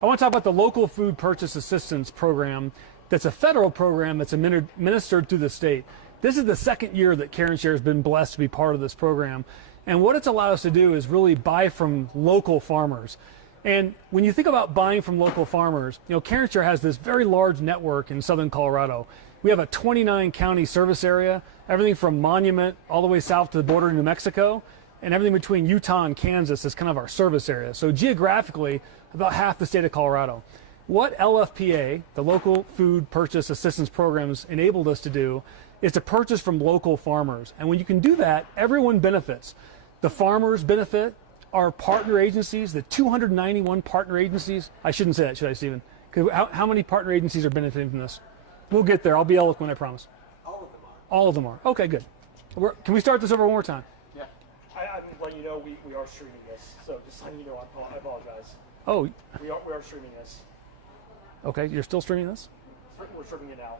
I want to talk about the Local Food Purchase Assistance Program. That's a federal program that's administered through the state. This is the second year that KarenShare has been blessed to be part of this program. And what it's allowed us to do is really buy from local farmers. And when you think about buying from local farmers, KarenShare has this very large network in southern Colorado. We have a 29 county service area, everything from Monument all the way south to the border of New Mexico, and everything between Utah and Kansas is kind of our service area. So geographically, about half the state of Colorado. What LFPA, the Local Food Purchase Assistance Programs, enabled us to do is to purchase from local farmers. And when you can do that, everyone benefits. The farmers benefit, our partner agencies, the 291 partner agencies. I shouldn't say that, should I, Stephen? How many partner agencies are benefiting from this? We'll get there. I'll be eloquent, I promise. All of them are. All of them are. Okay, good. Can we start this over one more time? Yeah. I'm letting you know we are streaming this, so just letting you know I apologize. Oh. We are streaming this. Okay, you're still streaming this? We're streaming it now.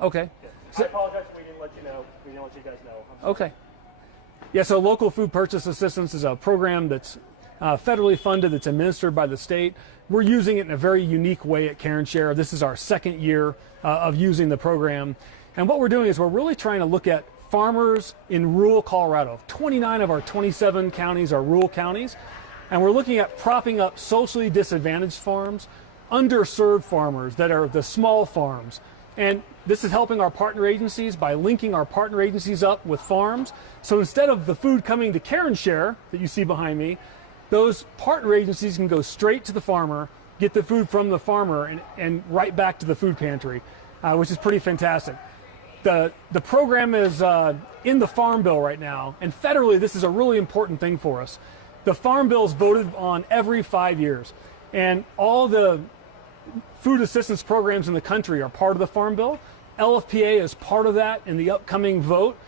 Okay. Yeah. I apologize we didn't let you know. We didn't let you guys know. Okay. Yeah, so Local Food Purchase Assistance is a program that's federally funded, that's administered by the state. We're using it in a very unique way at KarenShare. This is our second year of using the program. And what we're doing is we're really trying to look at farmers in rural Colorado. 29 of our 27 counties are rural counties. And we're looking at propping up socially disadvantaged farms, underserved farmers that are the small farms. And this is helping our partner agencies by linking our partner agencies up with farms. So instead of the food coming to KarenShare that you see behind me, those partner agencies can go straight to the farmer, get the food from the farmer, and right back to the food pantry, which is pretty fantastic. The program is in the Farm Bill right now, and federally this is a really important thing for us. The Farm Bill is voted on every 5 years, and all the food assistance programs in the country are part of the Farm Bill. LFPA is part of that in the upcoming vote,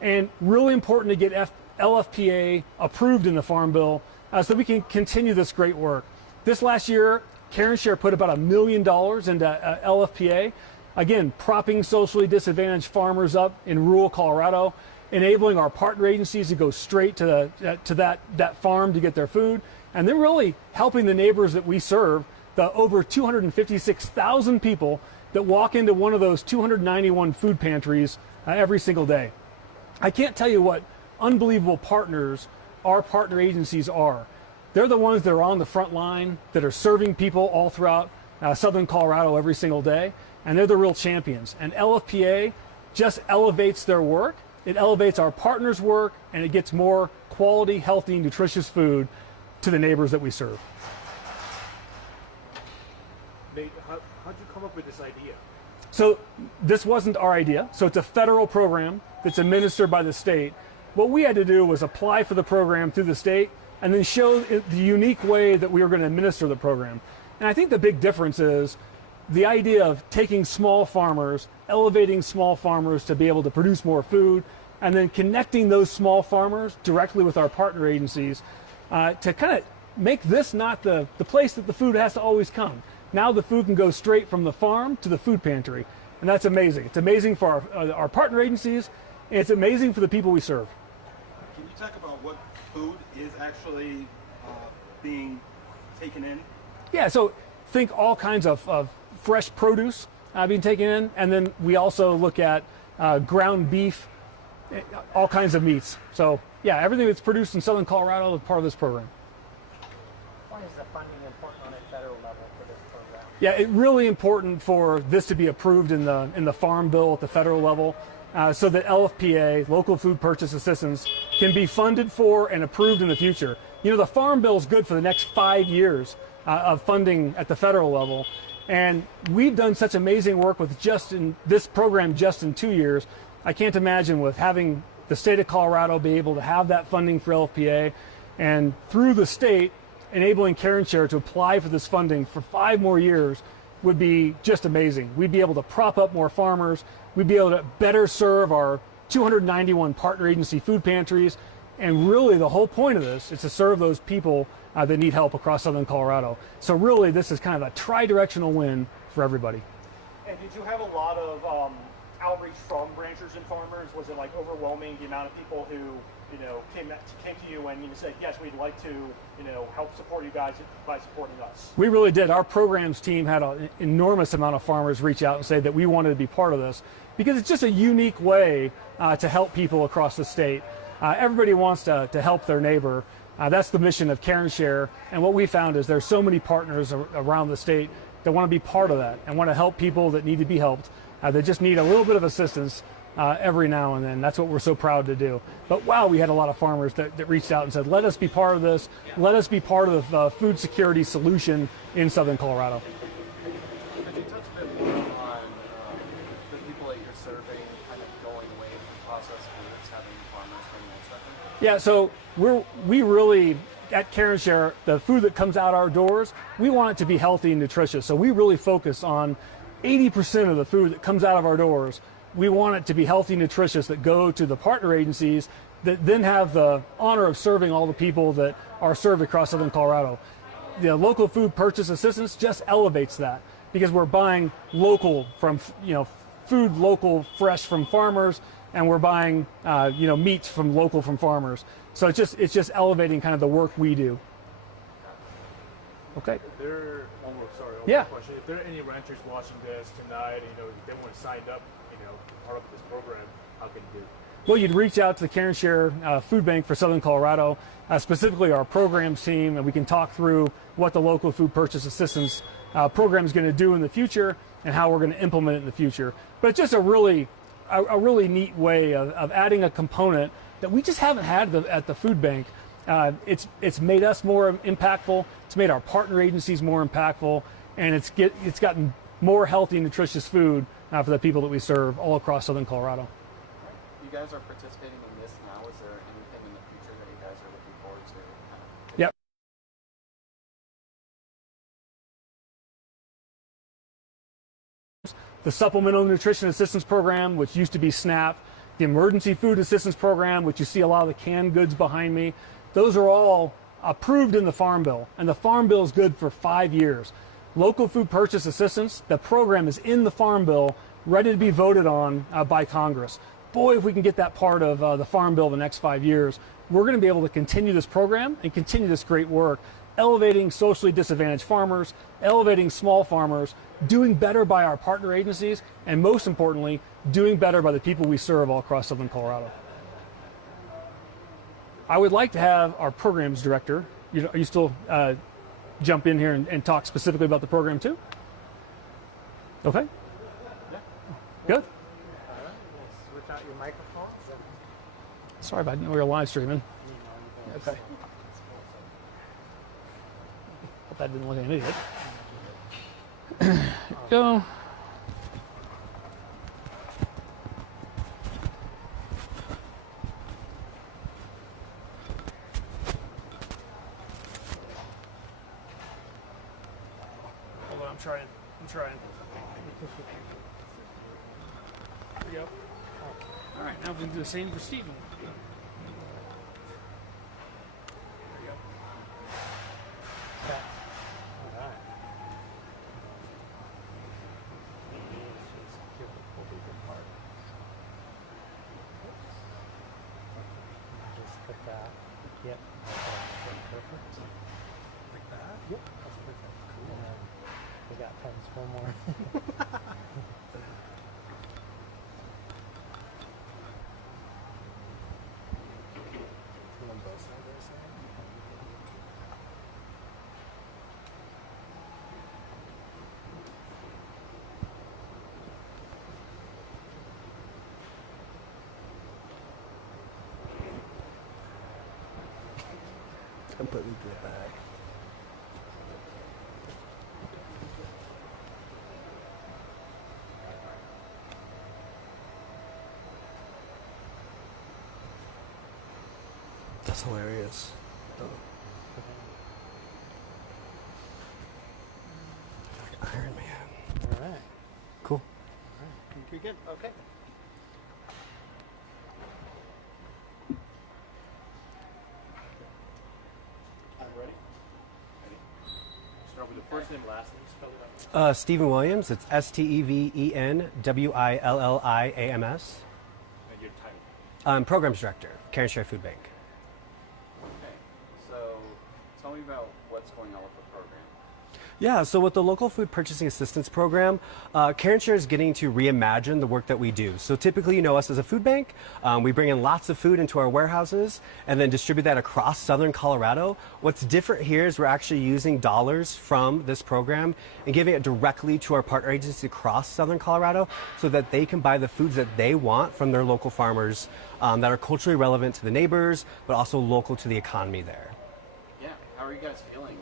and really important to get LFPA approved in the Farm Bill so we can continue this great work. This last year, KarenShare put about $1 million into LFPA, again, propping socially disadvantaged farmers up in rural Colorado, enabling our partner agencies to go straight to that farm to get their food, and then really helping the neighbors that we serve, the over 256,000 people that walk into one of those 291 food pantries every single day. I can't tell you what unbelievable partners our partner agencies are. They're the ones that are on the front line, that are serving people all throughout southern Colorado every single day, and they're the real champions. And LFPA just elevates their work. It elevates our partners' work, and it gets more quality, healthy, nutritious food to the neighbors that we serve. Nate, how'd you come up with this idea? So this wasn't our idea. So it's a federal program that's administered by the state. What we had to do was apply for the program through the state and then show the unique way that we were going to administer the program. And I think the big difference is the idea of taking small farmers, elevating small farmers to be able to produce more food, and then connecting those small farmers directly with our partner agencies to kind of make this not the place that the food has to always come. Now the food can go straight from the farm to the food pantry, and that's amazing. It's amazing for our partner agencies, and it's amazing for the people we serve. Can you talk about what food is actually being taken in? Yeah, so think all kinds of fresh produce being taken in, and then we also look at ground beef, all kinds of meats. So yeah, everything that's produced in southern Colorado is part of this program. Why is the funding important on a federal level for this program? Yeah, it's really important for this to be approved in the Farm Bill at the federal level, so that LFPA, Local Food Purchase Assistance, can be funded for and approved in the future. The Farm Bill is good for the next 5 years of funding at the federal level, and we've done such amazing work with this program just in 2 years. I can't imagine with having the state of Colorado be able to have that funding for LFPA, and through the state enabling KarenShare to apply for this funding for 5 more years would be just amazing. We'd be able to prop up more farmers. We'd be able to better serve our 291 partner agency food pantries. And really the whole point of this is to serve those people that need help across southern Colorado. So really this is kind of a tri-directional win for everybody. And did you have a lot of outreach from ranchers and farmers? Was it like overwhelming the amount of people who came to you and said, yes, we'd like to help support you guys by supporting us? We really did. Our programs team had an enormous amount of farmers reach out and say that we wanted to be part of this because it's just a unique way to help people across the state. Everybody wants to help their neighbor. That's the mission of Care and Share. And what we found is there's so many partners around the state that want to be part of that and want to help people that need to be helped. They just need a little bit of assistance every now and then. That's what we're so proud to do. But wow, we had a lot of farmers that reached out and said, let us be part of this. Let us be part of the food security solution in Southern Colorado. Could you touch a bit more on the people that you're serving kind of going away from processed foods, having farmers bring that stuff in? Yeah, so we really, at Care and Share, the food that comes out our doors, we want it to be healthy and nutritious. So we really focus on 80% of the food that comes out of our doors. We want it to be healthy and nutritious that go to the partner agencies that then have the honor of serving all the people that are served across Southern Colorado. The local food purchase assistance just elevates that because we're buying local from, food local, fresh from farmers, and we're buying, meats from local from farmers. So it's just elevating kind of the work we do. Okay. One more question. If there are any ranchers watching this tonight, they want to sign up, part of this program, how can you do? Well, you'd reach out to the Care and Share Food Bank for Southern Colorado, specifically our programs team, and we can talk through what the local food purchase assistance program is going to do in the future and how we're going to implement it in the future. But it's just a really neat way of adding a component that we just haven't had at the food bank. It's made us more impactful. It's made our partner agencies more impactful, and it's gotten more healthy, nutritious food for the people that we serve all across Southern Colorado. You guys are participating in this now. Is there anything in the future that you guys are looking forward to? Yep. The Supplemental Nutrition Assistance Program, which used to be SNAP, the Emergency Food Assistance Program, which you see a lot of the canned goods behind me, those are all approved in the Farm Bill, and the Farm Bill is good for 5 years. Local food purchase assistance, the program is in the Farm Bill, ready to be voted on by Congress. Boy, if we can get that part of the Farm Bill the next 5 years, we're going to be able to continue this program and continue this great work, elevating socially disadvantaged farmers, elevating small farmers, doing better by our partner agencies, and most importantly, doing better by the people we serve all across Southern Colorado. I would like to have our programs director, are you still jump in here and talk specifically about the program too? Okay. Yeah. Good. All right, we'll switch out your microphones. Sorry if I didn't know we were live streaming. Okay. Hope that didn't look like an idiot. Go. Hold on, I'm trying. There we go. All right, now we can do the same for Stephen. There we go. Okay. All right. Just put that. Yep. Perfect. Like that? Yep. That's perfect. Cool. And then we got pens for more. On both sides, I say. Completely do it back. That's hilarious. Oh. Iron Man. All right. Cool. You're good. Okay. I'm ready. Start with the first name, last name, spell it out. Stephen Williams. It's STEVENWILLIAMS. And your title. Programs Director, Care and Share Food Bank. Okay. So tell me about what's going on with the program. Yeah, so with the Local Food Purchasing Assistance Program, Care and Share is getting to reimagine the work that we do. So typically, you know us as a food bank. We bring in lots of food into our warehouses and then distribute that across southern Colorado. What's different here is we're actually using dollars from this program and giving it directly to our partner agencies across southern Colorado so that they can buy the foods that they want from their local farmers that are culturally relevant to the neighbors, but also local to the economy there. Yeah. How are you guys feeling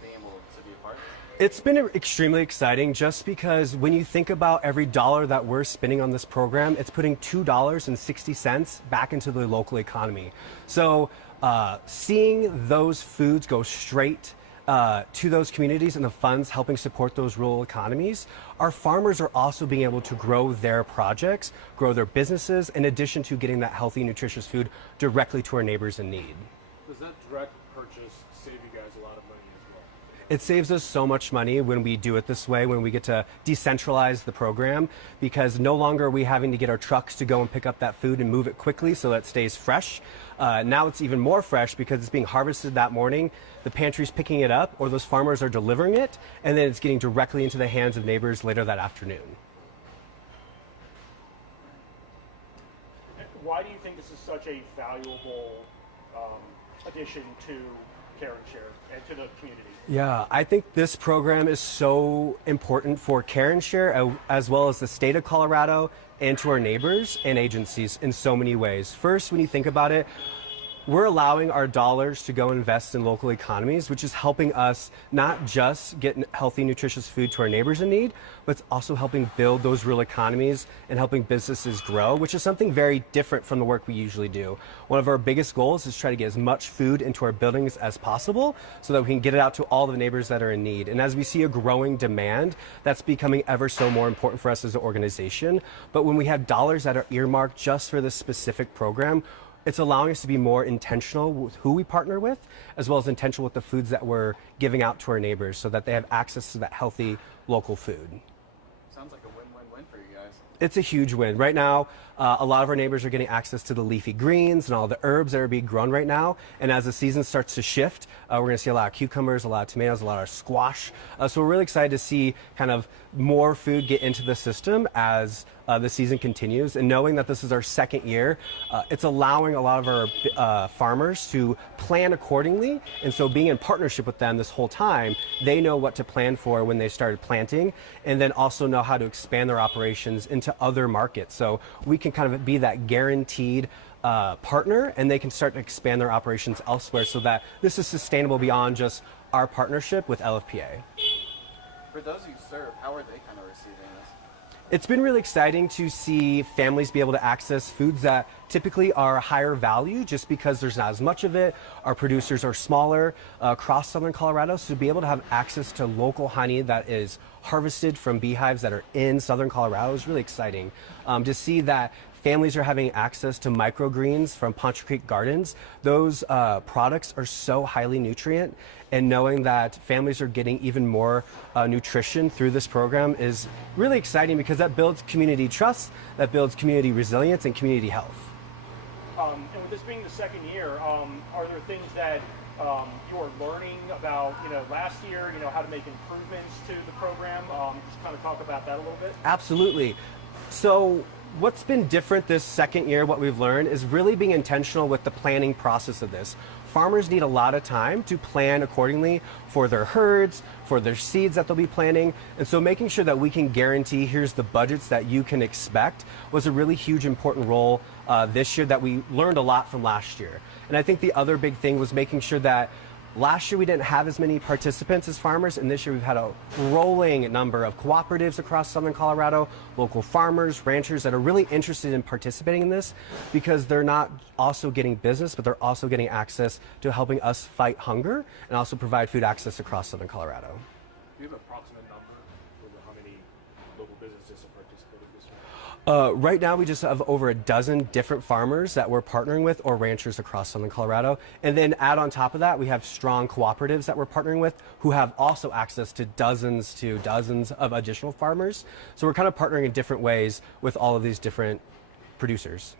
being able to be a part of this? It's been extremely exciting just because when you think about every dollar that we're spending on this program, it's putting $2.60 back into the local economy. So seeing those foods go straight to those communities and the funds helping support those rural economies, our farmers are also being able to grow their projects, grow their businesses, in addition to getting that healthy, nutritious food directly to our neighbors in need. Does that direct purchase save you guys a lot of money as well? It saves us so much money when we do it this way, when we get to decentralize the program, because no longer are we having to get our trucks to go and pick up that food and move it quickly so that it stays fresh. Now it's even more fresh because it's being harvested that morning. The pantry's picking it up, or those farmers are delivering it, and then it's getting directly into the hands of neighbors later that afternoon. Why do you think this is such a valuable addition to Care and Share and to the community? Yeah, I think this program is so important for Care and Share as well as the state of Colorado and to our neighbors and agencies in so many ways. First, when you think about it, we're allowing our dollars to go invest in local economies, which is helping us not just get healthy, nutritious food to our neighbors in need, but it's also helping build those real economies and helping businesses grow, which is something very different from the work we usually do. One of our biggest goals is try to get as much food into our buildings as possible so that we can get it out to all the neighbors that are in need. And as we see a growing demand, that's becoming ever so more important for us as an organization. But when we have dollars that are earmarked just for this specific program, it's allowing us to be more intentional with who we partner with, as well as intentional with the foods that we're giving out to our neighbors so that they have access to that healthy local food. Sounds like a win-win-win for you guys. It's a huge win. Right now, a lot of our neighbors are getting access to the leafy greens and all the herbs that are being grown right now. And as the season starts to shift, we're going to see a lot of cucumbers, a lot of tomatoes, a lot of squash. So we're really excited to see kind of more food get into the system as the season continues. And knowing that this is our second year, it's allowing a lot of our farmers to plan accordingly. And so being in partnership with them this whole time, they know what to plan for when they started planting, and then also know how to expand their operations into other markets. So we can kind of be that guaranteed partner, and they can start to expand their operations elsewhere so that this is sustainable beyond just our partnership with LFPA. For those you serve, how are they kind of receiving this? It's been really exciting to see families be able to access foods that typically are higher value just because there's not as much of it. Our producers are smaller across southern Colorado, so to be able to have access to local honey that is harvested from beehives that are in southern Colorado is really exciting. To see that families are having access to microgreens from Poncha Creek Gardens. Those products are so highly nutrient, and knowing that families are getting even more nutrition through this program is really exciting because that builds community trust, that builds community resilience and community health. And with this being the second year, are there things that you are learning about, last year, how to make improvements to the program? Just kind of talk about that a little bit. Absolutely. So what's been different this second year, what we've learned, is really being intentional with the planning process of this. Farmers need a lot of time to plan accordingly for their herds, for their seeds that they'll be planting. And so making sure that we can guarantee here's the budgets that you can expect was a really huge important role this year that we learned a lot from last year. And I think the other big thing was making sure that last year we didn't have as many participants as farmers, and this year we've had a rolling number of cooperatives across southern Colorado, local farmers, ranchers that are really interested in participating in this because they're not also getting business, but they're also getting access to helping us fight hunger and also provide food access across southern Colorado. Do you have an approximate number over how many local businesses are participating this year? Right now, we just have over a dozen different farmers that we're partnering with or ranchers across southern Colorado. And then add on top of that, we have strong cooperatives that we're partnering with who have also access to dozens of additional farmers. So we're kind of partnering in different ways with all of these different producers.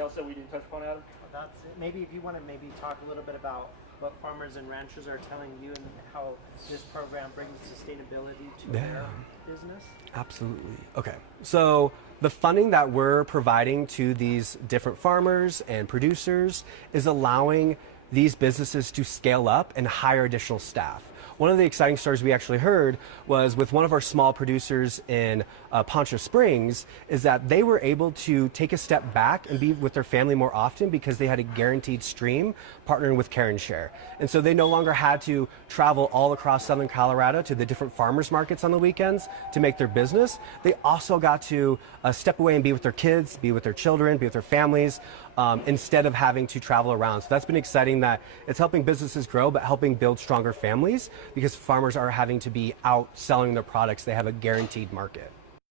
else that we didn't touch upon, Adam? That's it. Maybe if you want to maybe talk a little bit about what farmers and ranchers are telling you and how this program brings sustainability to their business. Absolutely. Okay. So the funding that we're providing to these different farmers and producers is allowing these businesses to scale up and hire additional staff. One of the exciting stories we actually heard was with one of our small producers in Poncho Springs, is that they were able to take a step back and be with their family more often because they had a guaranteed stream partnering with Care and Share. And so they no longer had to travel all across southern Colorado to the different farmers markets on the weekends to make their business. They also got to step away and be with their kids, be with their children, be with their families, instead of having to travel around. So that's been exciting, that it's helping businesses grow, but helping build stronger families because farmers are having to be out selling their products. They have a guaranteed market.